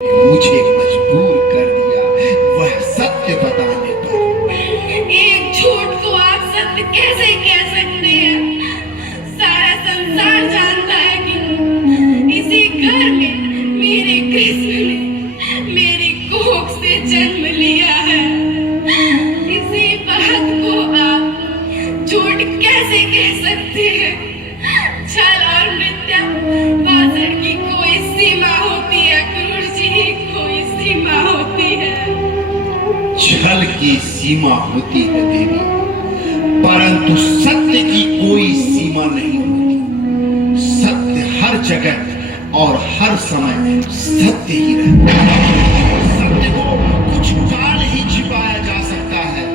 मुझे मजबूर कर दिया वह सत्य बताने पर। एक झूठ को आप सत्य कैसे कह सकते हैं? सारा संसार जानता है कि इसी घर में मेरे कृष्ण ने मेरी कोख से जन्म लिया है। इसी बात को आप झूठ कैसे कह सकते हैं? छल और मिथ्यावाद की कोई सीमा होती है क्रूर जी, कोई सीमा होती है। छल की सीमा होती है देवी, परंतु सत्य की कोई सीमा नहीं होती। सत्य हर जगह और हर समय सत्य ही रहता है। सत्य को कुछ काल ही छिपाया जा सकता है,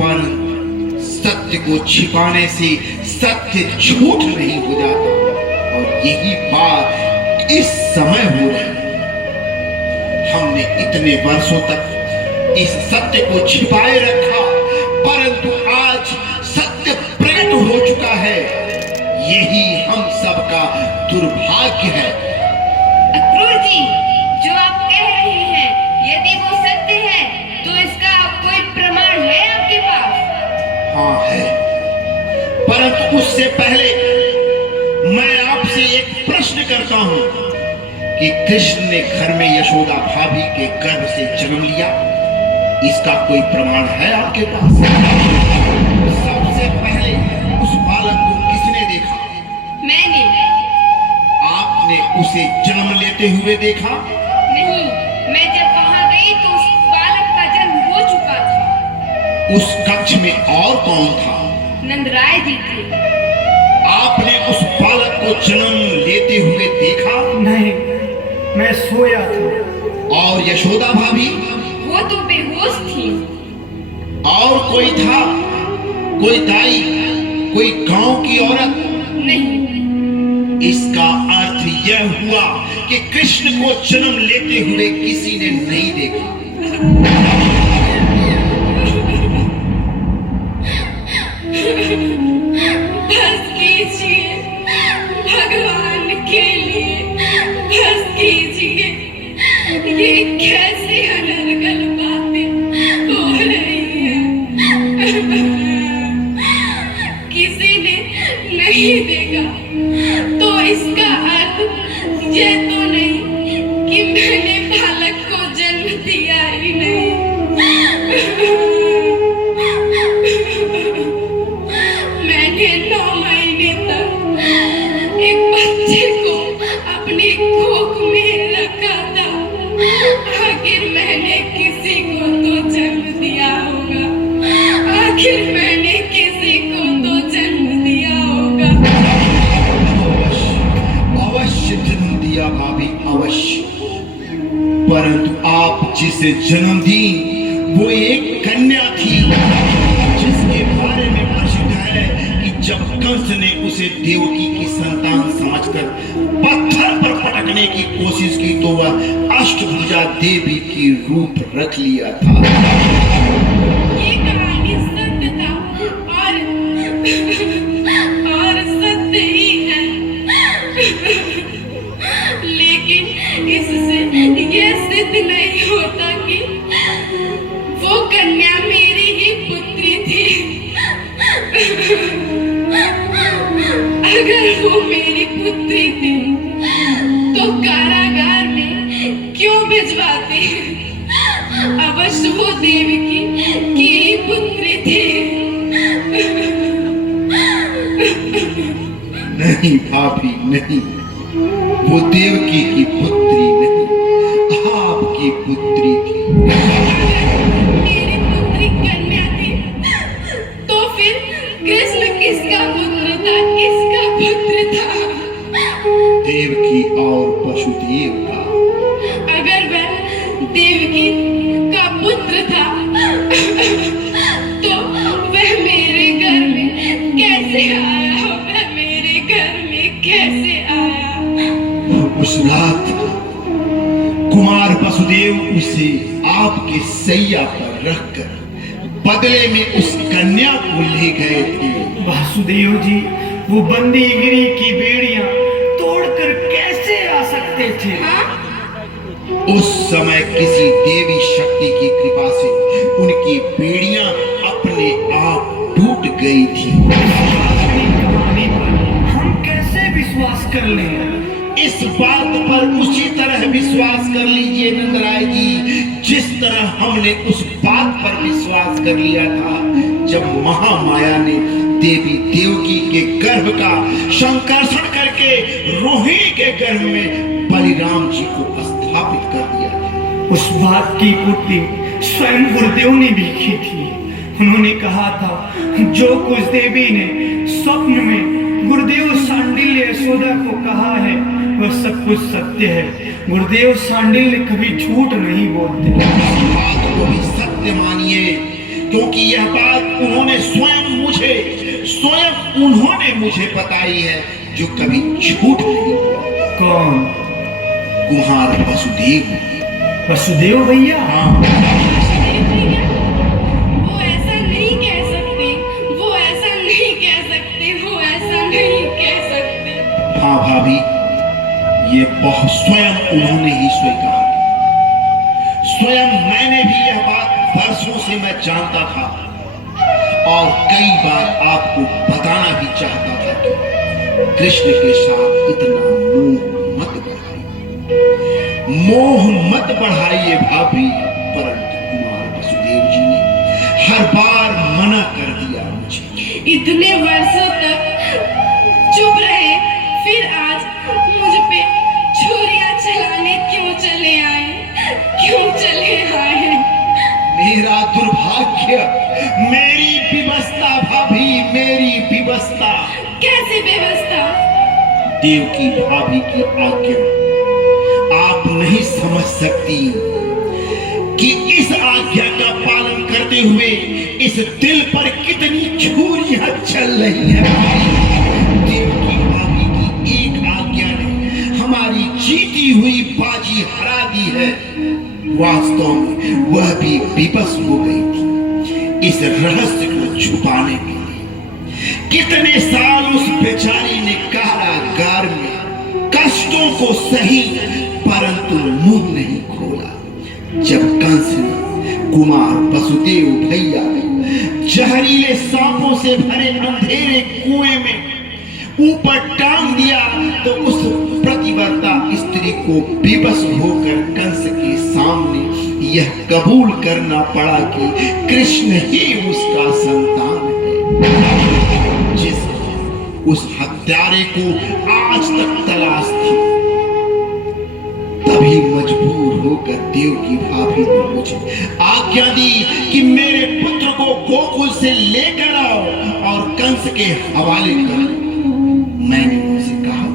परंतु सत्य को छिपाने से सत्य झूठ नहीं हो जाता। और यही बात इस समय हो रही है। हमने इतने वर्षों तक इस सत्य को छिपाए रखा, परंतु आज सत्य प्रकट हो चुका है। यही हम सबका दुर्भाग्य है। अक्रूर जी, जो आप कह रहे हैं, यदि वो सत्य है तो इसका कोई प्रमाण है आपके पास? हाँ है, परंतु उससे पहले मैं आपसे एक प्रश्न करता हूं कि कृष्ण ने घर में यशोदा भाभी के गर्भ से जन्म लिया, इसका कोई प्रमाण है आपके पास? सबसे पहले उस बालक को किसने देखा? मैंने। आपने उसे जन्म लेते हुए देखा? नहीं, मैं जब वहां गई तो उस बालक का जन्म हो चुका था। उस कक्ष में और कौन था? नंदराय जी थे। आपने उस बालक को जन्म लेते हुए देखा? नहीं, मैं सोया था। और यशोदा भाभी? वो तो बेहोश थी। और कोई था? कोई दाई, कोई गांव की औरत? नहीं। इसका अर्थ यह हुआ कि कृष्ण को जन्म लेते हुए किसी ने नहीं देखा। बस कीजिए, भगवान के लिए बस कीजिए। ये कैसी अनर्गल बातें हो रही हैं। किसी ने नहीं देखा तो इसका अर्थ ये तो नहीं कि मैंने बालक को जन्म दिया ही नहीं। मैंने 9 महीने तक एक बच्चे को अपनी कोख में रखा था। आखिर मैंने किसी को तो जन्म दिया होगा। आखिर मैंने किसी को तो जन्म दिया होगा। अवश्य जन्म दिया भाभी, अवश्य। परंतु आप जिसे जन्म दी वो एक कन्या थी, जिसके बारे में प्रसिद्ध है कि जब कंस ने उसे देवकी की संतान समझकर पत्थर पर पटकने की कोशिश की तो वह अष्टभुजा देवी की रूप रख लिया था। ये कहानी सत्य था और सत्य ही है। लेकिन इससे यह सिद्ध नहीं होता कि वो कन्या मेरी ही पुत्री थी। अगर वो मेरी पुत्री थी तो कारागार में क्यों भिजवाती? अवश्य वो देवकी की ही पुत्री थी। नहीं भाभी, नहीं, वो देवकी की पुत्री नहीं, आपकी पुत्री थी। मेरी पुत्री कन्या थी तो फिर कृष्ण किसका पुत्र था? किसका पुत्र था? देवकी और वसुदेव का। अगर वह देवकी का पुत्र था तो वह मेरे घर में कैसे आया? वह मेरे घर में कैसे आया? उस रात कुमार वसुदेव उसे आपके सैया पर रखकर बदले में उस कन्या को ले गए थे। वासुदेव जी, वो बंदीगिरी की बेड़ियां तोड़कर कैसे आ सकते थे? हाँ? उस समय किसी देवी शक्ति की कृपा से उनकी बेड़ियां अपने आप टूट गई थी। कहानी पर हम कैसे विश्वास कर लें? इस बात पर उसी तरह विश्वास कर लीजिए नंदराय जी, जिस तरह हमने उस बात पर विश्वास कर लिया था जब महामाया ने देवी देवकी के गर्भ का संकर्षण करके रोहिणी के गर्भ में बलिराम जी को स्थापित कर दिया था। उस बात की पूर्ति स्वयं गुरुदेव ने भी की थी। उन्होंने कहा था, जो कुछ देवी ने स्वप्न में गुरुदेव सांडिल्य यशोदा को कहा है वह सब कुछ सत्य है। गुरुदेव सांडिल्य कभी झूठ नहीं बोलते। बात को भी सत्य मानिए, क्योंकि यह बात स्वयं उन्होंने मुझे बताई है, जो कभी झूठ नहीं बोलते। कौन? कुम्हार वसुदेव। वसुदेव भैया? हाँ, वो ऐसा नहीं कह सकते, वो ऐसा नहीं कह सकते, वो ऐसा नहीं कह सकते। हाँ भाभी, ये बहुत स्वयं उन्होंने ही स्वीकार किया। स्वयं मैंने भी यह बात वर्षों से मैं जानता था और कई बार आपको बताना भी चाहता था कि कृष्ण के साथ इतना मोह मत बढ़ाइए भाभी। परंतु कुमार वसुदेव जी ने हर बार मना कर दिया मुझे। इतने वर्षों तक चुप रहे, फिर आज मुझ पे छुरियां चलाने क्यों चले आए? क्यों चले आए? मेरा दुर्भाग्य, मेरी विवशता भाभी, मेरी विवशता। कैसी व्यवस्था? देवकी भाभी की आज्ञा आप नहीं समझ सकती कि इस आज्ञा का पालन करते हुए इस दिल पर कितनी छुरियां चल रही हैं। देवकी भाभी की एक आज्ञा ने हमारी जीती हुई बाजी हरा दी है। वास्तव में वह भी विवश हो गई थी इस रहस्य को छुपाने के लिए। कितने साल उस बेचारी ने कारागार में कष्टों को सही, परंतु मुंह नहीं खोला। जब कंस ने कुमार वसुदेव भैया ने जहरीले सांपों से भरे अंधेरे कुएं में ऊपर टांग दिया, तो उस प्रतिवर्ता स्त्री को विवश होकर कंस के सामने यह कबूल करना पड़ा कि कृष्ण ही उसका संतान है। जिस उस हत्यारे को आज तक तलाश थी, तभी मजबूर होकर देवकी भाभी ने मुझे आज्ञा दी कि मेरे पुत्र को गोकुल से लेकर आओ और कंस के हवाले कर। मैंने उनसे कहा,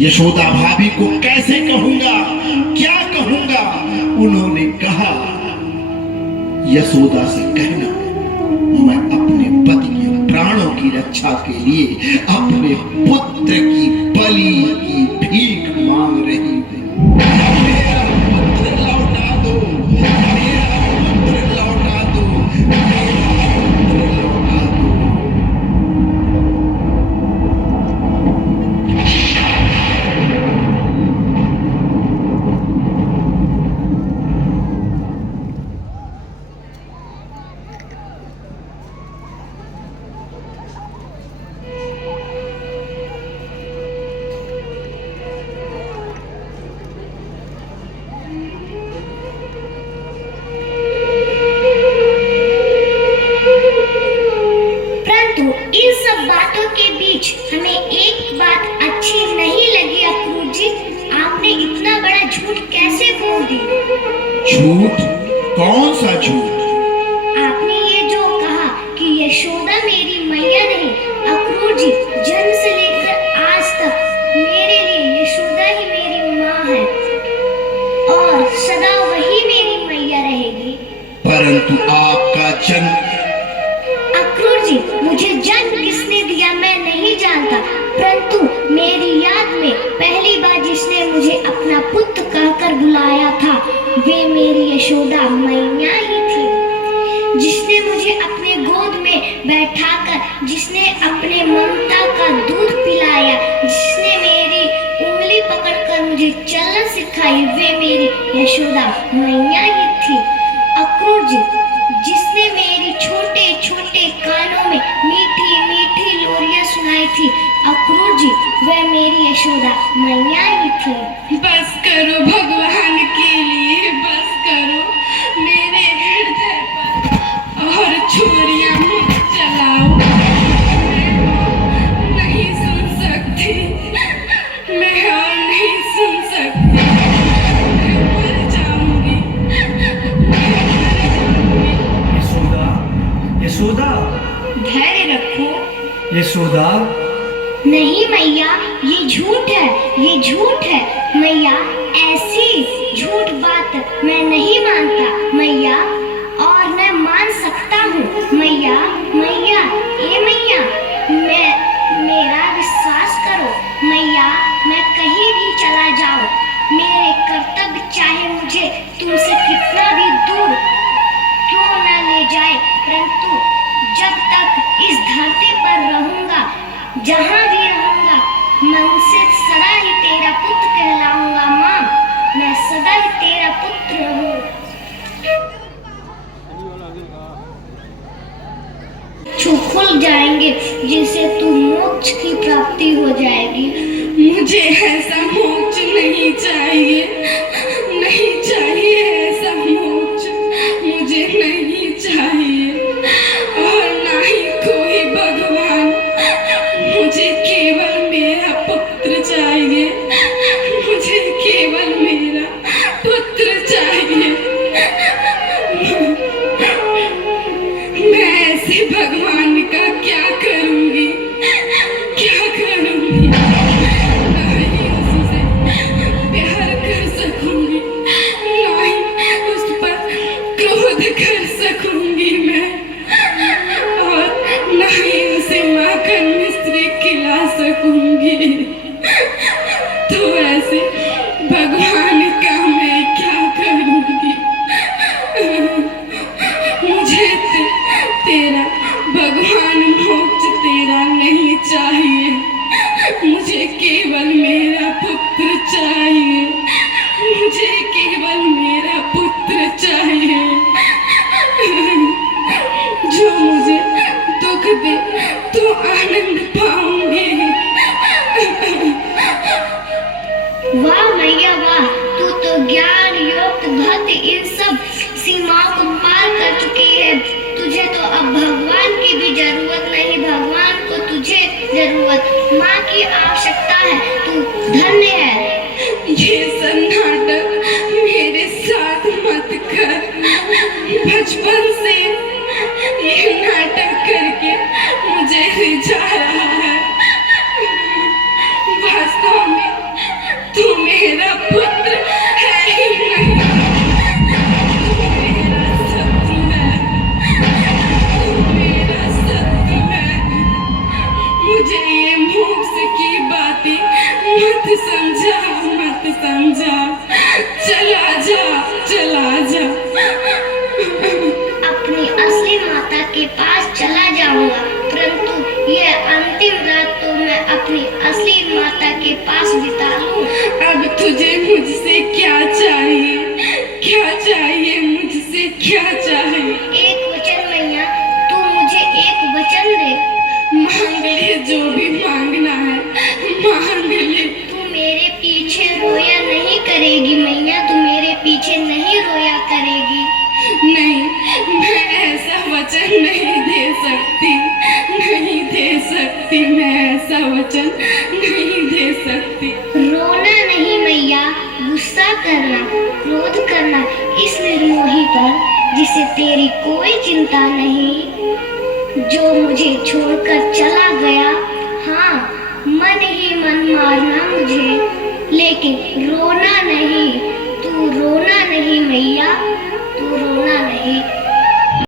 यशोदा भाभी को कैसे कहूंगा, क्या कहूंगा? उन्होंने कहा, यशोदा से कहना मैं अपने पति के प्राणों की रक्षा के लिए अपने पुत्र की बलि की भीख मांग रही हूं। मेरा पुत्र लौटा दो, मेरा पुत्र लौटा दो, मेरा पुत्र लौटा दो। हमें एक बात अच्छी नहीं लगी अक्रूर जी, आपने इतना बड़ा झूठ कैसे बोल दिया? झूठ? कौन सा झूठ? आपने ये जो कहा कि यशोदा मेरी मैया नहीं, अक्रूर जी जन्म से लेकर आज तक मेरे लिए यशोदा ही मेरी माँ है और सदा वही मेरी मैया रहेगी। परंतु आपका जन्म? अक्रूर जी, मुझे जन्म किसने दिया मैं नहीं जानता, परंतु मेरी याद में पहली बार जिसने मुझे अपना पुत्र कहकर बुलाया था वे मेरी यशोदा मैया ही थी। जिसने मुझे अपने गोद में बैठाकर, जिसने अपने ममता का दूध पिलाया, जिसने मेरी उंगली पकड़कर मुझे चलना सिखाया, सिखाई वे मेरी यशोदा मैया ही थी। अक्रूर जी, जिसने मेरी छोटे छोटे कानों में मीठी मीठी लोरियां सुनाई थी, अक्रूर जी वह मेरी यशोदा मैया ही थी। बस करो भगवान के लिए, बस करो मेरे हृदय पर और छुरियां मत चलाओ। मैं नहीं सुन सकती, मैं और नहीं सुन सकती। मैं मर जाऊंगी, मैं मर जाऊंगी। यशोदा, यशोदा, धैर्य रखो। यशोदा, नहीं मैया, ये झूठ है, ये झूठ है मैया। ऐसी झूठ बात मैं नहीं मानता मैया, और मैं मान सकता हूँ मैया। मैया, ए मैया, मेरा विश्वास करो मैया। मैं कहीं भी चला जाऊँ, मेरे कर्तव्य चाहे मुझे तुमसे कितना भी दूर क्यों न ले जाए, परंतु जब तक इस धरती पर रहूंगा, जहाँ भी रहूंगा, मन से सदा ही तेरा पुत्र कहलाऊंगा। माँ, मैं सदा ही तेरा पुत्र हूँ। जो खुल जाएंगे, जिससे तू मोक्ष की प्राप्ति हो जाएगी। मुझे ऐसा मोक्ष नहीं चाहिए, नहीं चाहिए ऐसा मोक्ष, मुझे नहीं चाहिए। और ना ही कोई भगवान, मुझे केवल मेरा पुत्र चाहिए, मुझे केवल मेरा पुत्र चाहिए। मैं ऐसे भगवान का क्या करूंगी, क्या करूंगी? ना ही उससे प्यार कर सकूंगी, ना ही उस पर क्रोध कर सकूंगी मैं, और ना ही उसे माखन मिश्री खिला सकूंगी। तो ऐसे भगवान का मैं क्या करूंगी? मुझे तेरा भगवान मोक्ष तेरा नहीं चाहिए, मुझे केवल मेरा पुत्र चाहिए, मुझे केवल मेरा पुत्र चाहिए। जो मुझे दुख दे तो आनंद पाऊंगी। वाह मैया वाह, तू तो ज्ञान योग भक्ति इन सब सीमाओं को पार कर चुकी है। तुझे तो अब भगवान की भी जरूरत नहीं, भगवान को तुझे जरूरत, माँ की आवश्यकता है। तू धन्य है। ये सब नाटक मेरे साथ मत कर। बचपन से ये नाटक करके मुझे रिझा रहा है। वास्तव में तू मेरा पुत्र है ही नहीं, तू मेरा शत्रु है, तू मेरा शत्रु है। मुझे ये मोक्ष की बातें मत समझा, मत समझा। चला जा, चला जा। अपनी असली माता के पास चला जाऊंगा, परंतु यह अंतिम रात तो मैं अपनी असली माता के पास बिता लूं। अब तुझे मुझसे क्या चाहिए, क्या चाहिए मुझसे, क्या चाहिए? एक वचन मैया, तू मुझे एक वचन दे। मांग ले, जो भी मांगना है मांग ले। तू मेरे पीछे रोया नहीं करेगी मैया, तू मेरे पीछे नहीं रोया करेगी। नहीं, मैं ऐसा वचन नहीं दे सकती, नहीं दे सकती, मैं ऐसा वचन नहीं दे सकती। रोना नहीं मैया, गुस्सा करना, क्रोध करना इस निर्मोही पर जिसे तेरी कोई चिंता नहीं, जो मुझे छोड़कर चला गया। हाँ, मन ही मन मारना मुझे, लेकिन रोना नहीं, तू रोना नहीं मैया, तू रोना नहीं।